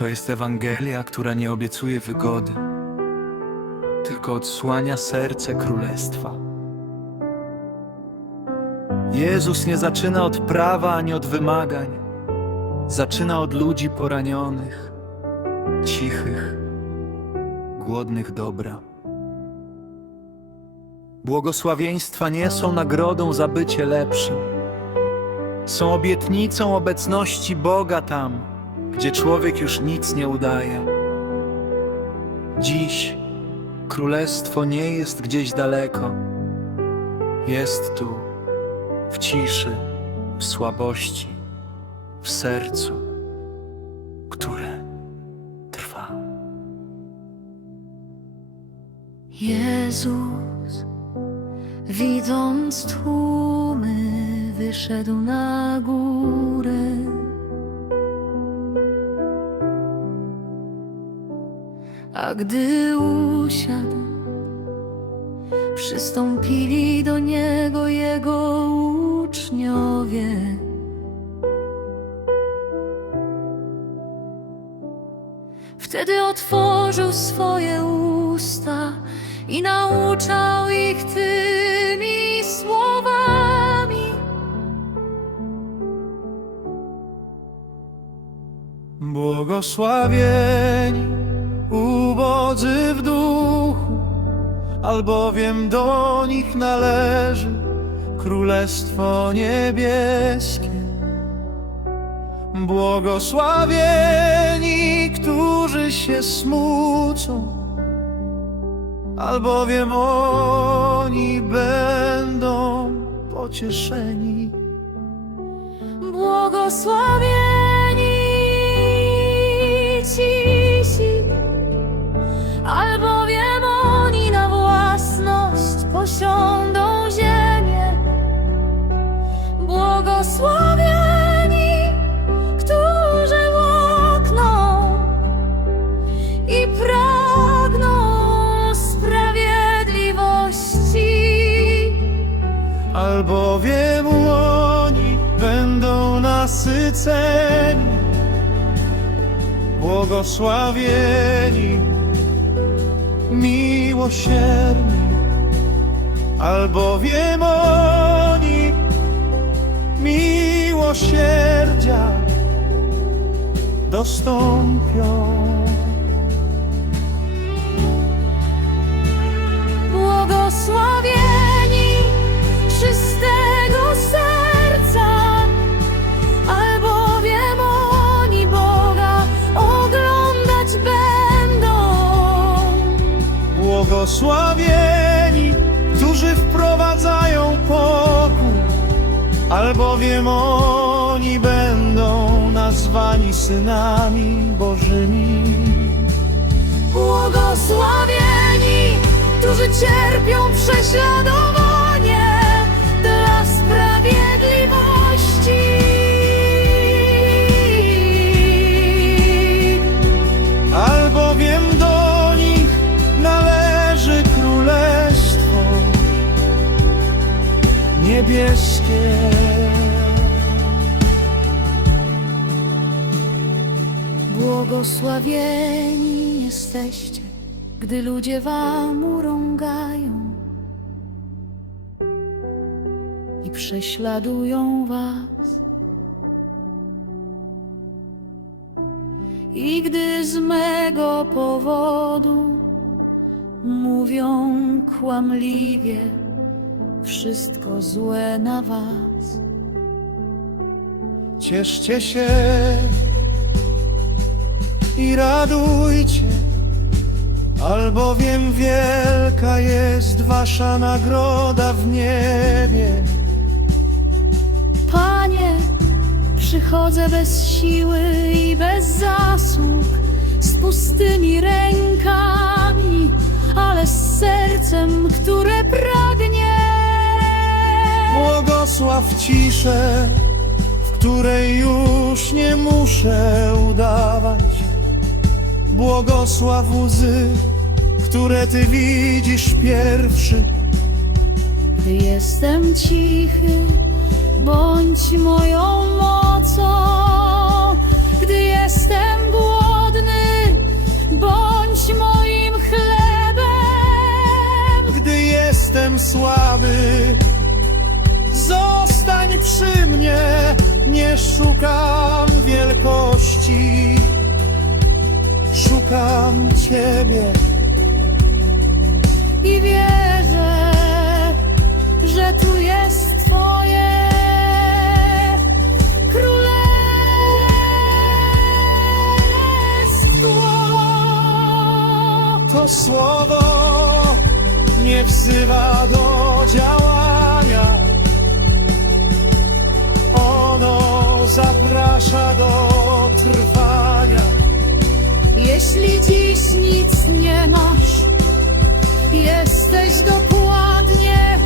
To jest Ewangelia, która nie obiecuje wygody, tylko odsłania serce królestwa. Jezus nie zaczyna od prawa ani od wymagań. Zaczyna od ludzi poranionych, cichych, głodnych dobra. Błogosławieństwa nie są nagrodą za bycie lepszym. Są obietnicą obecności Boga tam, gdzie człowiek już nic nie udaje. Dziś królestwo nie jest gdzieś daleko. Jest tu, w ciszy, w słabości, w sercu, które trwa. Jezus, widząc tłumy, wyszedł na górę. A gdy usiadł, przystąpili do niego jego uczniowie. Wtedy otworzył swoje usta i nauczał ich tymi słowami. Błogosławieni ubodzy w duchu, albowiem do nich należy Królestwo Niebieskie. Błogosławieni, którzy się smucą, albowiem oni będą pocieszeni. Błogosławieni albowiem oni będą nasyceni, błogosławieni, miłosierni, albowiem oni miłosierdzia dostąpią. Błogosławieni, którzy wprowadzają pokój, albowiem oni będą nazwani synami Bożymi. Błogosławieni, którzy cierpią prześladowanie niebieskie. Błogosławieni jesteście, gdy ludzie wam urągają i prześladują was. I gdy z mego powodu mówią kłamliwie wszystko złe na was. Cieszcie się i radujcie, albowiem wielka jest wasza nagroda w niebie. Panie, przychodzę bez siły i bez zasług, z pustymi rękami, ale z sercem, które pragnie wniosła w ciszę, w której już nie muszę udawać. Błogosław łzy, które ty widzisz pierwszy. Gdy jestem cichy, bądź moją mocą. Gdy jestem głodny, bądź moim chlebem. Gdy jestem słaby, Tobie szukam wielkości. Szukam Ciebie. i wierzę, że tu jest Twoje. To słowo nie wzywa do działania. Zaprasza do trwania. Jeśli dziś nic nie masz, jesteś dokładnie